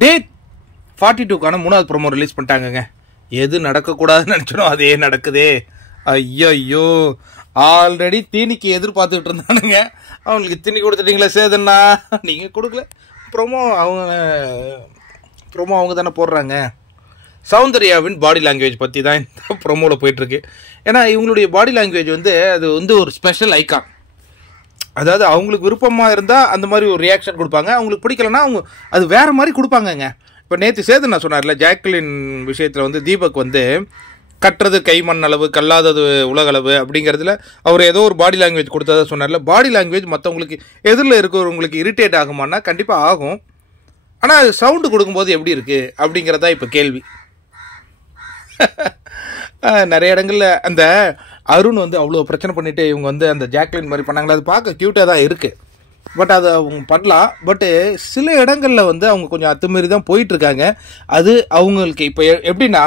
டே 42க்கான 3வது promo release பண்ணிட்டாங்கங்க. எது நடக்கக்கூடாதுன்னு நினச்சனோ அதே நடக்குதே. ஐயோ, ஆல்ரெடி தீனிக்கு எதிர்பார்த்துக்கிட்டு இருந்தானுங்க. அவங்களுக்கு தீனி கொடுத்துட்டீங்களா சேதன்னா? நீங்கள் கொடுக்கல. ப்ரோமோ அவங்க தானே போடுறாங்க. சௌந்தர்யாவின் பாடி லாங்குவேஜ் பற்றி தான் இந்த ப்ரோமோவில் போயிட்டுருக்கு. ஏன்னா இவங்களுடைய பாடி லாங்குவேஜ் அது ஒரு ஸ்பெஷல் ஐக்கான். அதாவது அவங்களுக்கு விருப்பமாக இருந்தால் அந்த மாதிரி ஒரு ரியாக்ஷன் கொடுப்பாங்க, அவங்களுக்கு பிடிக்கலன்னா அவங்க அது வேறு மாதிரி கொடுப்பாங்கங்க. இப்போ நேற்று சேது நான் சொன்னார்ல, ஜாக்லின் விஷயத்தில் தீபக் கட்டுறது கைமண் அளவு, கல்லாதது உலகளவு அப்படிங்கிறதுல அவர் ஏதோ ஒரு பாடி லாங்குவேஜ் கொடுத்ததா சொன்னார்ல. பாடி லாங்குவேஜ் மற்றவங்களுக்கு எதிரில் இருக்கிறவங்களுக்கு இரிட்டேட் ஆகுமானா கண்டிப்பாக ஆகும். ஆனால் அது சவுண்டு கொடுக்கும்போது எப்படி இருக்குது அப்படிங்கிறதா இப்போ கேள்வி. நிறைய இடங்களில் அந்த அருண் அவ்வளோ பிரச்சனை பண்ணிவிட்டு இவங்க அந்த ஜாக்லின் மாதிரி பண்ணாங்களா, அது பார்க்க க்யூட்டாக தான் இருக்குது. பட் அதை அவங்க பண்ணலாம். பட்டு சில இடங்களில் அவங்க கொஞ்சம் அத்துமாரி தான் போயிட்டுருக்காங்க. அது அவங்களுக்கு இப்போ எப்படின்னா,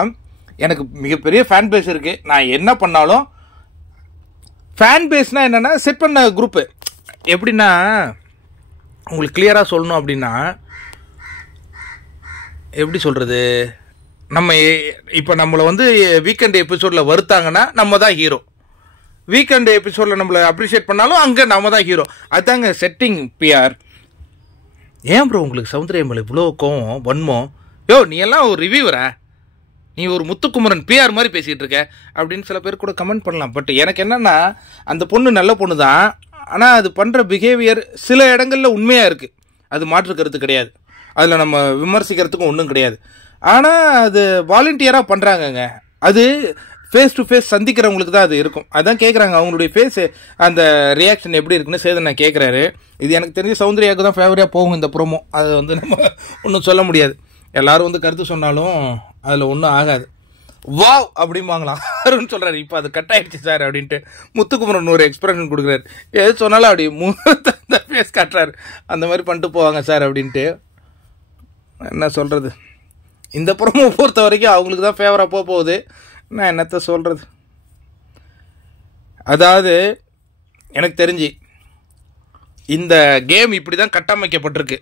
எனக்கு மிகப்பெரிய ஃபேன் பேஸ் இருக்குது. நான் என்ன பண்ணாலும் ஃபேன் பேஸ்னால் என்னென்னா செட் பண்ண குரூப்பு. எப்படின்னா உங்களுக்கு கிளியராக சொல்லணும் அப்படின்னா, எப்படி சொல்கிறது, நம்ம இப்போ நம்மளை வீக்கெண்ட் எபிசோடில் வருத்தாங்கன்னா நம்ம தான் ஹீரோ. வீக்கெண்ட் எபிசோடில் நம்மளை அப்ரிஷியேட் பண்ணாலும் அங்கே நம்ம தான் ஹீரோ. அதுதாங்க செட்டிங் பிஆர். ஏன் ப்ரோ உங்களுக்கு சௌந்தர்யா மேலே இவ்வளோ கோவம் வன்மம்? நீ எல்லாம் ஒரு ரிவ்யூவரா? நீ ஒரு முத்துக்குமரன் பிஆர் மாதிரி பேசிகிட்டு இருக்க அப்படின்னு சில பேர் கூட கமெண்ட் பண்ணலாம். பட் எனக்கு என்னென்னா, அந்த பொண்ணு நல்ல பொண்ணு தான். ஆனால் அது பண்ணுற பிஹேவியர் சில இடங்களில் உண்மையாக இருக்குது. அது மாற்றுக்கிறது கிடையாது. அதில் நம்ம விமர்சிக்கிறதுக்கும் ஒன்றும் கிடையாது. ஆனால் அது வாலண்டியராக பண்ணுறாங்கங்க. அது ஃபேஸ் டு ஃபேஸ் சந்திக்கிறவங்களுக்கு தான் அது இருக்கும். அதான் கேட்குறாங்க, அவங்களுடைய ஃபேஸு அந்த ரியாக்ஷன் எப்படி இருக்குன்னு சேதன் நான் கேட்குறாரு. இது எனக்கு தெரிஞ்ச சௌந்தர்யாவுக்கு தான் ஃபேவரியாக போகும் இந்த ப்ரோமோ. அது நம்ம ஒன்றும் சொல்ல முடியாது. எல்லோரும் கருத்து சொன்னாலும் அதில் ஒன்றும் ஆகாது. வாவ் அப்படிம்பாங்களாம். அருன்னு சொல்கிறாரு, இப்போ அது கட் ஆகிடுச்சு சார் அப்படின்ட்டு. முத்துக்குமரன் ஒரு எக்ஸ்பிரஷன் கொடுக்குறாரு. எது சொன்னாலும் அப்படி அந்த ஃபேஸ் காட்டுறாரு. அந்த மாதிரி பண்ணிட்டு போவாங்க சார் அப்படின்ட்டு. என்ன சொல்கிறது, இந்த ப்ரோமோ பொறுத்த வரைக்கும் அவங்களுக்கு தான் ஃபேவராக போகுது. நான் என்னத்த சொல்கிறது. அதாவது எனக்கு தெரிஞ்சு இந்த கேம் இப்படி தான் கட்டமைக்கப்பட்டிருக்கு.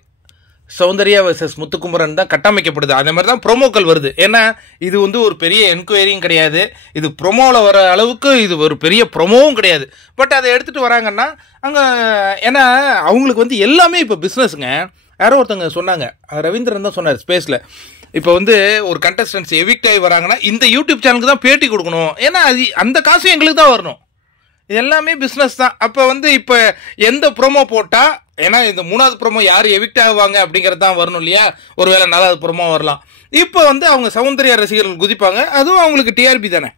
சௌந்தர்யா வர்சஸ் முத்துக்குமரன் தான் கட்டமைக்கப்படுது. அதே மாதிரி தான் ப்ரோமோக்கள் வருது. ஏன்னா இது ஒரு பெரிய என்கொயரியும் கிடையாது. இது ப்ரோமோவில் வர அளவுக்கு இது ஒரு பெரிய ப்ரோமோவும் கிடையாது. பட் அதை எடுத்துகிட்டு வராங்கன்னா அங்கே, ஏன்னா அவங்களுக்கு எல்லாமே இப்போ பிஸ்னஸுங்க. யாரோ ஒருத்தவங்க சொன்னாங்க, ரவீந்திரன் தான் சொன்னார் ஸ்பேஸில். இப்போ ஒரு கண்டஸ்டன்ஸ் எவிக்ட் ஆகி வராங்கன்னா இந்த யூடியூப் சேனலுக்கு தான் பேட்டி கொடுக்கணும். ஏன்னா அது அந்த காசும் எங்களுக்கு தான் வரணும். இது எல்லாமே பிஸ்னஸ் தான். அப்போ இப்போ எந்த ப்ரோமோ போட்டால், ஏன்னா இந்த 3வது ப்ரோமோ யார் எவிக்ட் ஆகுவாங்க அப்படிங்கிறது தான் வரணும் இல்லையா? ஒருவேளை 4வது ப்ரோமோ வரலாம். இப்போ அவங்க சௌந்தர்யா ரசிகர்கள் குதிப்பாங்க. அதுவும் அவங்களுக்கு டிஆர்பி தானே.